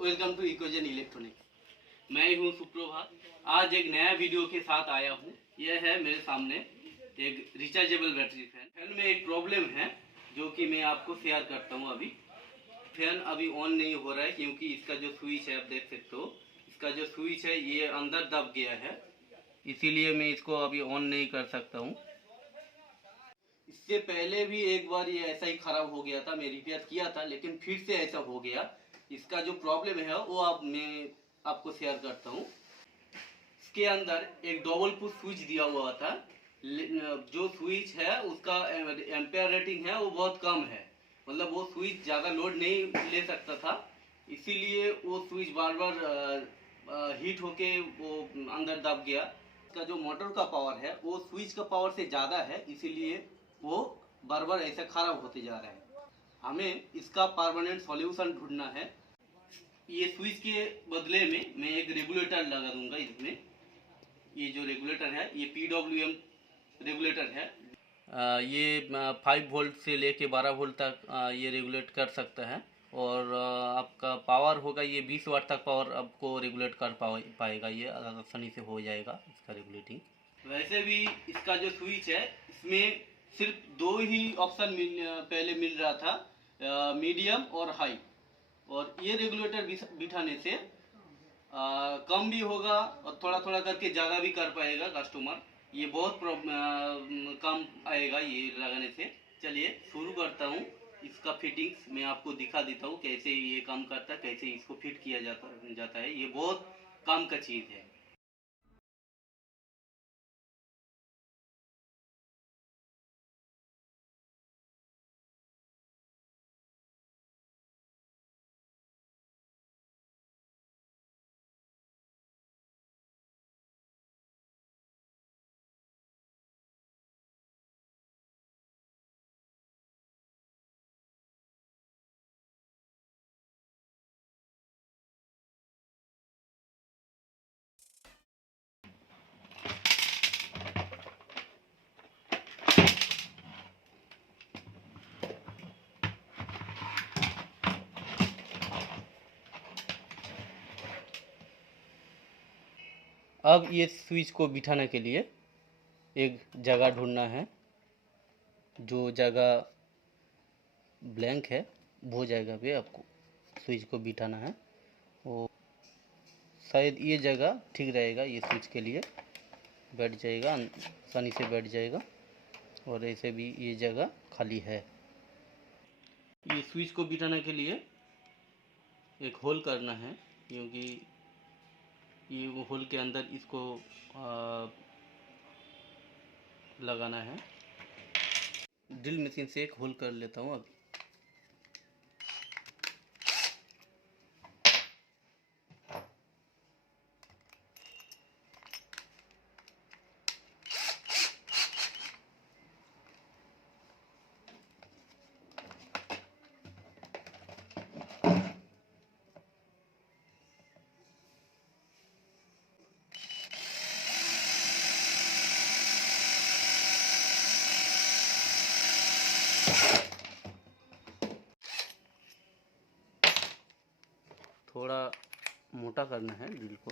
Welcome to इकोजन electronics. मैं हूं सुप्रभात। आज एक नया वीडियो के साथ आया हूं। यह है मेरे सामने एक रिचार्जेबल बैटरी फैन में एक प्रॉब्लम है जो कि मैं आपको शेयर करता हूं। अभी फैन अभी ऑन नहीं हो रहा है क्योंकि इसका जो स्विच है आप देख सकते हो, इसका जो स्विच है ये अंदर दब गया है, इसीलिए मैं इसको अभी ऑन नहीं कर सकता हूँ। इससे पहले भी एक बार ये ऐसा ही खराब हो गया था, मैं रिपेयर किया था लेकिन फिर से ऐसा हो गया। इसका जो प्रॉब्लम है वो मैं आपको शेयर करता हूँ। इसके अंदर एक डबल पुश स्विच दिया हुआ था। जो स्विच है उसका एम्पेयर रेटिंग है वो बहुत कम है, मतलब वो स्विच ज़्यादा लोड नहीं ले सकता था, इसीलिए वो स्विच बार बार हीट होके वो अंदर दब गया। इसका जो मोटर का पावर है वो स्विच का पावर से ज़्यादा है, इसीलिए वो बार बार ऐसा खराब होते जा रहा है। हमें इसका परमानेंट सॉल्यूशन ढूंढना है। ये स्विच के बदले में मैं एक रेगुलेटर लगा दूंगा इसमें। ये जो रेगुलेटर है ये PWM रेगुलेटर है। ये 5 वोल्ट से लेके 12 वोल्ट तक ये रेगुलेट कर सकता है और आपका पावर होगा ये 20 वाट तक पावर आपको रेगुलेट कर पाएगा। ये आसानी से हो जाएगा इसका रेगुलेटिंग। वैसे भी इसका जो स्विच है इसमें सिर्फ दो ही ऑप्शन पहले मिल रहा था, मीडियम और हाई। और ये रेगुलेटर बिठाने से कम भी होगा और थोड़ा थोड़ा करके ज़्यादा भी कर पाएगा कस्टमर। ये बहुत कम आएगा ये लगाने से। चलिए शुरू करता हूँ। इसका फिटिंग्स मैं आपको दिखा देता हूँ कैसे ये काम करता है, कैसे इसको फिट किया जाता है। ये बहुत काम का चीज़ है। अब ये स्विच को बिठाने के लिए एक जगह ढूंढना है। जो जगह ब्लैंक है वो जगह पे आपको स्विच को बिठाना है। वो शायद ये जगह ठीक रहेगा, ये स्विच के लिए बैठ जाएगा, आसानी से बैठ जाएगा। और ऐसे भी ये जगह खाली है। ये स्विच को बिठाने के लिए एक होल करना है, क्योंकि ये होल के अंदर इसको लगाना है। ड्रिल मशीन से एक होल कर लेता हूँ अभी। थोड़ा मोटा करना है ड्रिल को।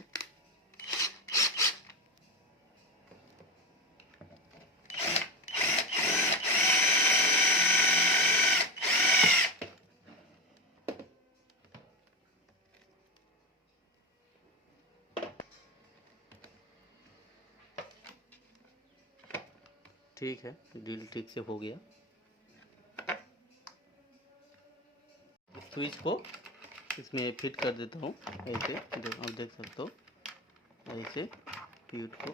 ठीक है, ड्रिल ठीक से हो गया। स्विच को इसमें फिट कर देता हूँ ऐसे, आप देख सकते हो ऐसे फिट को।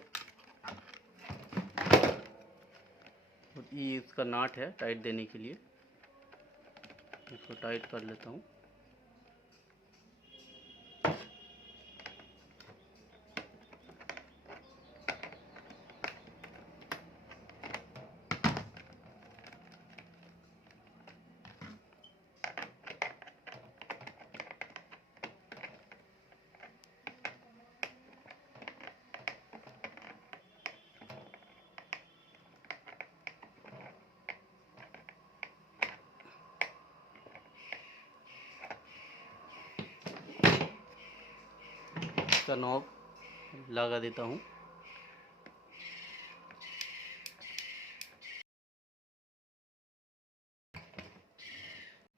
और ये इसका नाट है टाइट देने के लिए, इसको टाइट कर लेता हूँ। इसका नॉब लगा देता हूँ।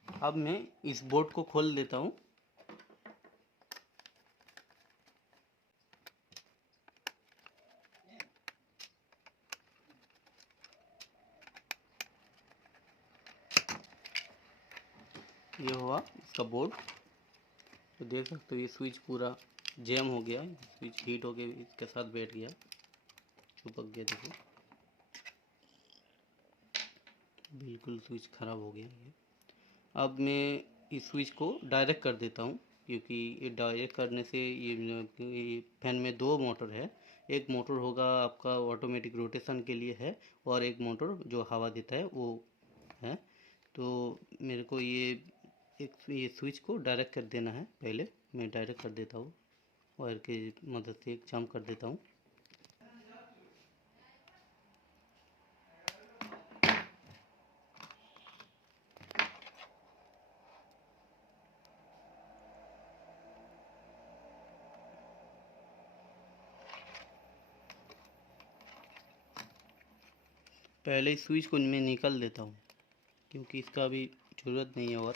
अब मैं इस बोर्ड को खोल देता हूँ। ये हुआ इसका बोर्ड। तो देख सकते हो ये स्विच पूरा जैम हो गया, स्विच हीट हो गया, इसके साथ बैठ गया, चिपक गया। देखो बिल्कुल स्विच ख़राब हो गया ये। अब मैं इस स्विच को डायरेक्ट कर देता हूँ, क्योंकि ये डायरेक्ट करने से ये फैन में दो मोटर है। एक मोटर होगा आपका ऑटोमेटिक रोटेशन के लिए है, और एक मोटर जो हवा देता है वो है। तो मेरे को ये स्विच को डायरेक्ट कर देना है। पहले मैं डायरेक्ट कर देता हूँ, वायर की मदद से एक जंप कर देता हूँ। पहले इस स्विच को मैं निकाल देता हूँ, क्योंकि इसका अभी ज़रूरत नहीं है। और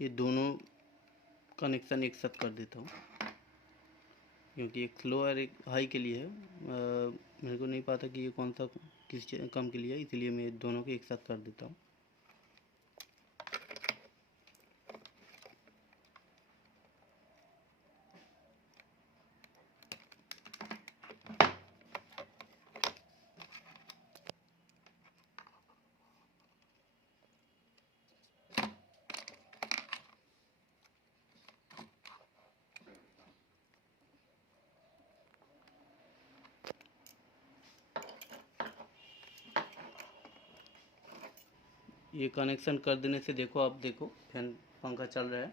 ये दोनों कनेक्शन एक साथ कर देता हूँ, क्योंकि एक स्लो और एक हाई के लिए है। मेरे को नहीं पता कि ये कौन सा किस कम के लिए है, इसलिए मैं दोनों को एक साथ कर देता हूँ। ये कनेक्शन कर देने से देखो, आप देखो फैन पंखा चल रहा है,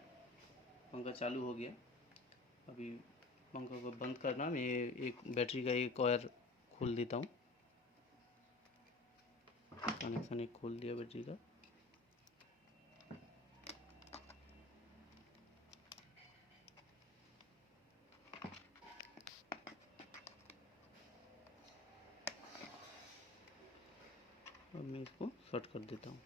पंखा चालू हो गया। अभी पंखा को बंद करना, मैं एक बैटरी का एक वायर खोल देता हूँ। कनेक्शन एक खोल दिया बैटरी का। अब मैं इसको शॉर्ट कर देता हूँ।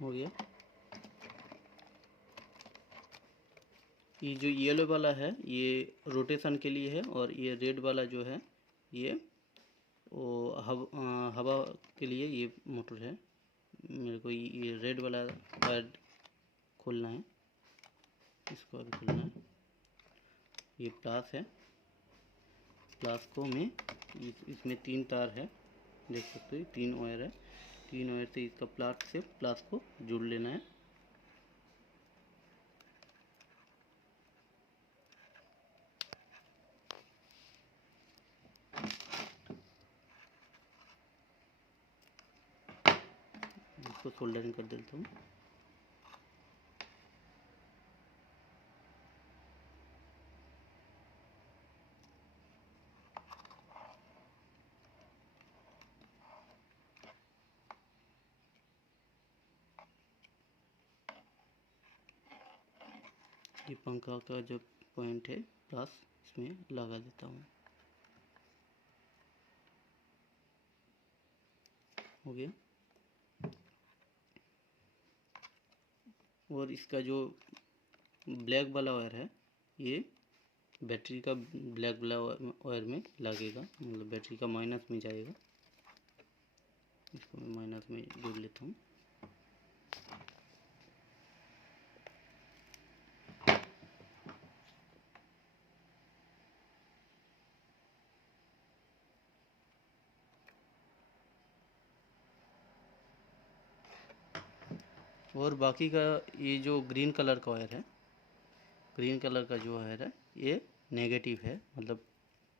हो गया। ये जो येलो वाला है ये रोटेशन के लिए है, और ये रेड वाला जो है ये वो हवा के लिए ये मोटर है। मेरे को ये रेड वाला वायर खोलना है, इसको अभी खोलना है। ये प्लास है, प्लास को मैं इसमें तीन तार है, देख सकते हो तीन वायर है। तीन वायर से इसका प्लाट से प्लास को जोड़ लेना है। इसको सोल्डरिंग कर देता हूँ। ये पंखा का जो पॉइंट है प्लस, इसमें लगा देता हूँ। हो गया। और इसका जो ब्लैक वाला वायर है ये बैटरी का ब्लैक वायर में लगेगा, मतलब बैटरी का माइनस में जाएगा। इसको मैं माइनस में जोड़ लेता हूँ। और बाकी का ये जो ग्रीन कलर का वायर है, ग्रीन कलर का जो वायर है ये नेगेटिव है, मतलब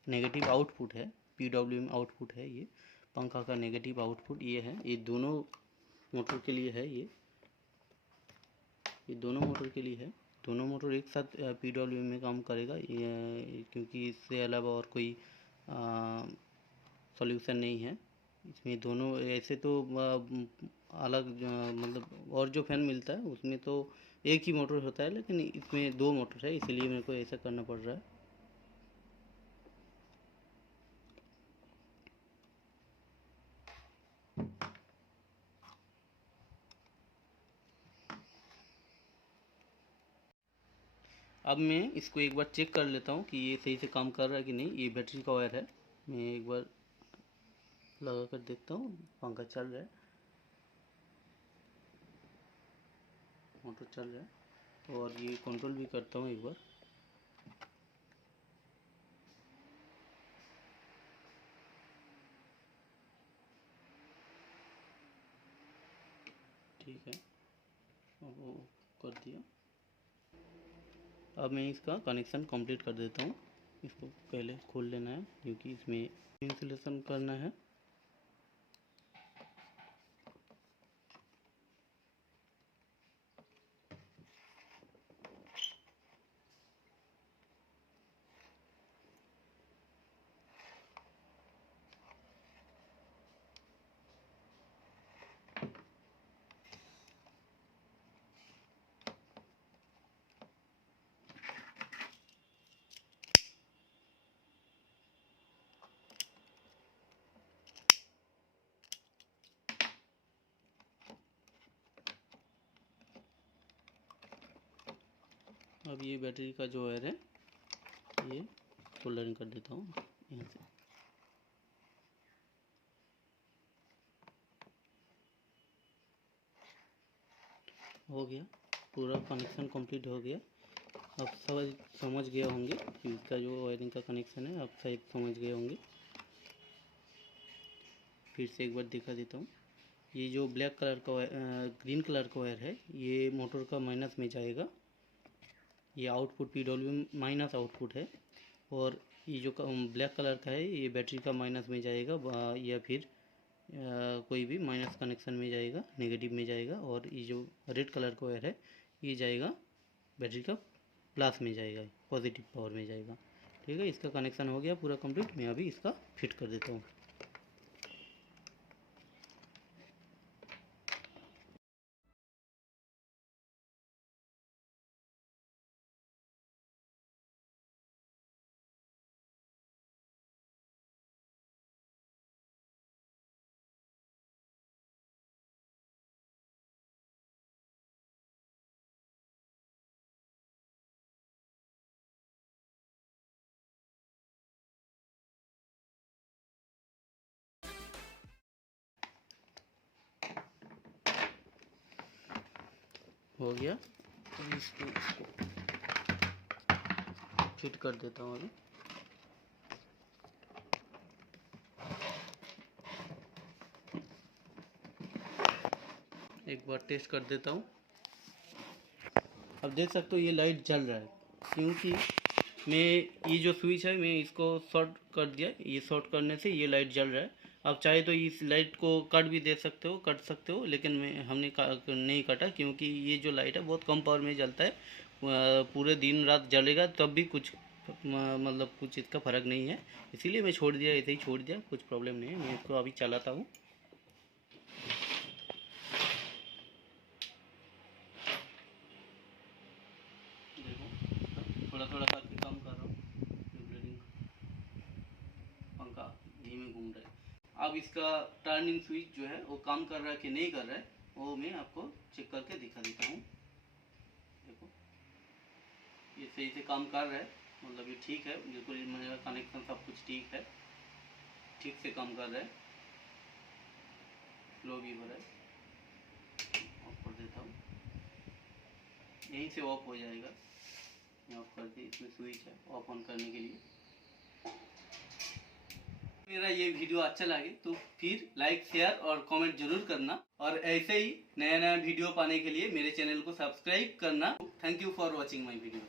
नेगेटिव आउटपुट है, PWM आउटपुट है। ये पंखा का नेगेटिव आउटपुट ये है। ये दोनों मोटर के लिए है। ये दोनों मोटर के लिए है। दोनों मोटर एक साथ PWM में काम करेगा, ये क्योंकि इससे अलावा और कोई सॉल्यूशन नहीं है इसमें। दोनों ऐसे तो अलग मतलब और जो फैन मिलता है उसमें तो एक ही मोटर होता है, लेकिन इसमें दो मोटर है, इसलिए मेरे को ऐसा करना पड़ रहा है। अब मैं इसको एक बार चेक कर लेता हूँ कि ये सही से काम कर रहा है कि नहीं। ये बैटरी का वायर है, मैं एक बार लगा कर देखता हूँ। पंखा चल रहा है, मोटर चल रहा है, और ये कंट्रोल भी करता हूँ एक बार। ठीक है, वो कर दिया। अब मैं इसका कनेक्शन कंप्लीट कर देता हूँ। इसको पहले खोल लेना है क्योंकि इसमें इंसुलेशन करना है। अब ये बैटरी का जो वायर है ये सोल्डरिंग कर देता हूँ यहाँ से। हो गया, पूरा कनेक्शन कंप्लीट हो गया। अब समझ गए होंगे कि इसका जो वायरिंग का कनेक्शन है, आप शायद समझ गए होंगे। फिर से एक बार दिखा देता हूँ। ये जो ब्लैक कलर का ग्रीन कलर का वायर है ये मोटर का माइनस में जाएगा। ये आउटपुट PWM माइनस आउटपुट है। और ये जो ब्लैक कलर का है ये बैटरी का माइनस में जाएगा, या फिर कोई भी माइनस कनेक्शन में जाएगा, नेगेटिव में जाएगा। और ये जो रेड कलर का वायर है ये जाएगा बैटरी का प्लस में जाएगा, पॉजिटिव पावर में जाएगा। ठीक है, इसका कनेक्शन हो गया पूरा कंप्लीट। मैं अभी इसका फिट कर देता हूँ। हो गया, तो इसको फिट कर देता हूँ अभी। एक बार टेस्ट कर देता हूँ। अब देख सकते हो ये लाइट जल रहा है, क्योंकि मैं ये जो स्विच है मैं इसको शॉर्ट कर दिया। ये शॉर्ट करने से ये लाइट जल रहा है। आप चाहे तो इस लाइट को कट भी दे सकते हो, कट सकते हो, लेकिन हमने नहीं कटा, क्योंकि ये जो लाइट है बहुत कम पावर में जलता है। पूरे दिन रात जलेगा तब भी कुछ मतलब कुछ इसका फ़र्क नहीं है, इसीलिए मैं छोड़ दिया, ऐसे ही छोड़ दिया, कुछ प्रॉब्लम नहीं है। मैं इसको अभी चलाता हूँ। देखो थोड़ा थोड़ा करके कम कर रहा हूँ। पंखा धीमे घूम रहा है। अब इसका टर्निंग स्विच जो है वो काम कर रहा है कि नहीं कर रहा है, वो मैं आपको चेक करके दिखा देता हूँ। देखो ये सही से काम कर रहा है, मतलब ये ठीक है, बिल्कुल मेरा कनेक्शन सब कुछ ठीक है, ठीक से काम कर रहा है, स्लो भी हो रहा है। ऑफ कर देता हूँ, यहीं से ऑफ हो जाएगा। ये ऑफ कर दी, इसमें स्विच है ऑफ ऑन करने के लिए। मेरा ये वीडियो अच्छा लगे तो फिर लाइक शेयर और कमेंट जरूर करना, और ऐसे ही नया नया वीडियो पाने के लिए मेरे चैनल को सब्सक्राइब करना। Thank you for watching my video.